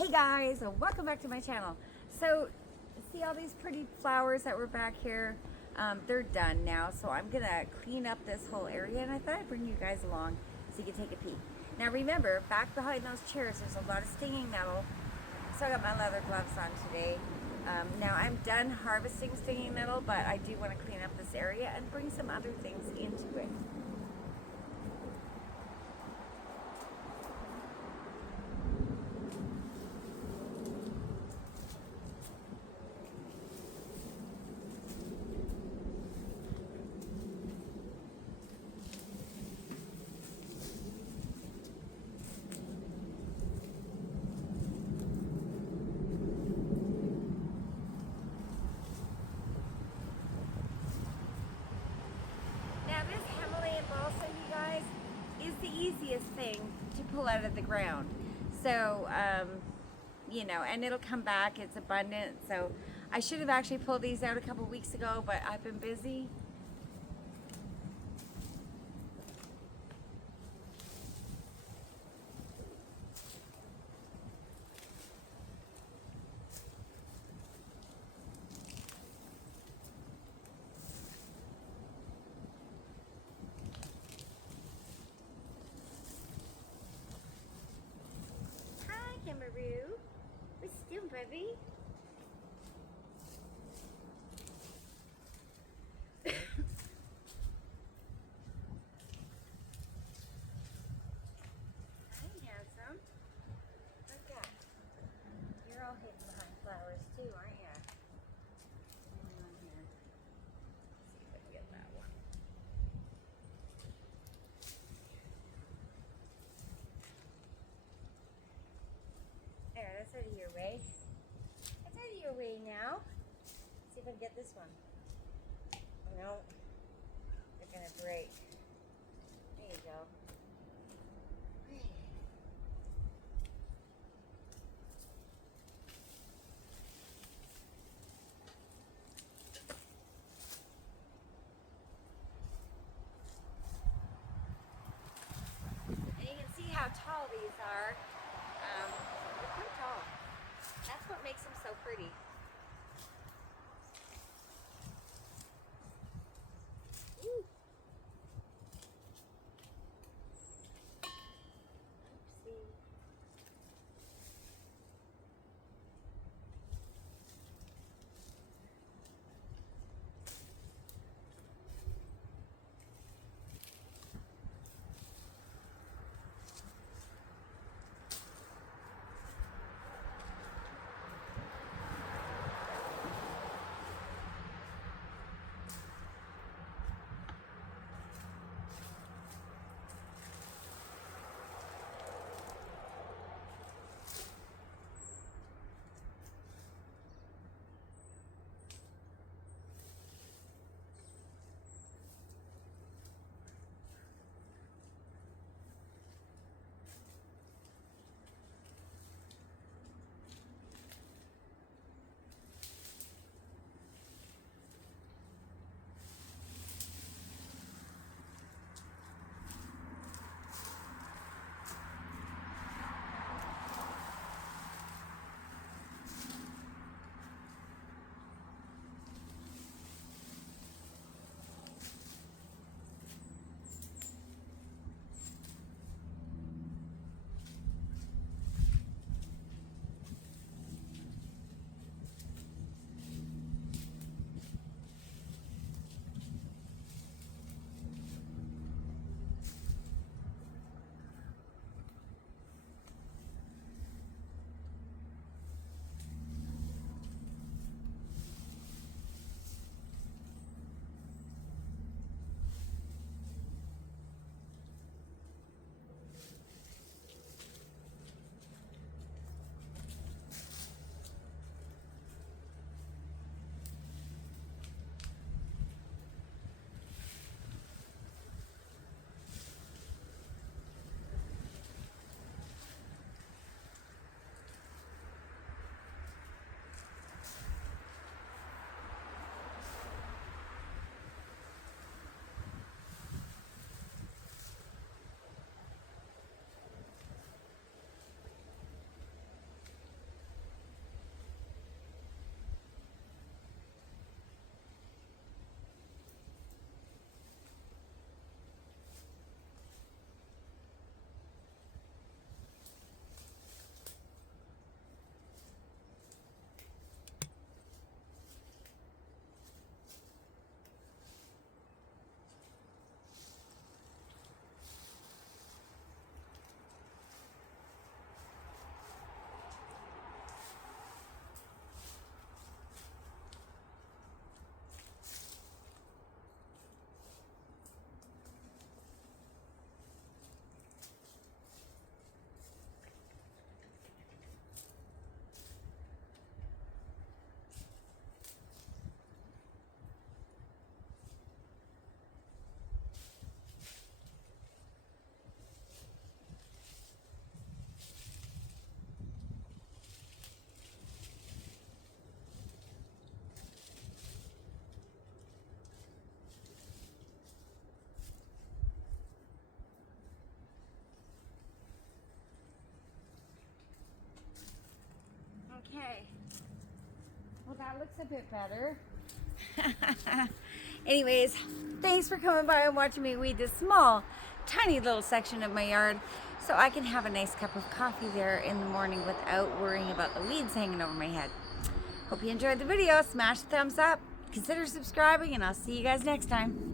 Hey guys, welcome back to my channel. So, see all these pretty flowers that were back here? They're done now, so I'm gonna clean up this whole area, and I thought I'd bring you guys along so you can take a peek. Now remember, back behind those chairs, there's a lot of stinging nettle, so I got my leather gloves on today. Now I'm done harvesting stinging nettle, but I do want to clean up this area and bring some other things into it. Now this Himalayan balsam, you guys, is the easiest thing to pull out of the ground. So, you know, and it'll come back, it's abundant. So I should have actually pulled these out a couple weeks ago, but I've been busy. Hi, Camaroo. What's you doing, baby? Hi, handsome. Look at that. You're all hidden behind flowers too, aren't you? Hang on here. Let's see if I can get that one. There, that's out of your way. That's out of your way now. Let's see if I can get this one. No, they're gonna break. There you go. And you can see how tall these are. They're quite tall. That's what makes them so pretty. Ooh. Oopsie. that looks a bit better. Anyways, thanks for coming by and watching me weed this small, tiny little section of my yard so I can have a nice cup of coffee there in the morning without worrying about the weeds hanging over my head. Hope you enjoyed the video. Smash the thumbs up, consider subscribing, and I'll see you guys next time.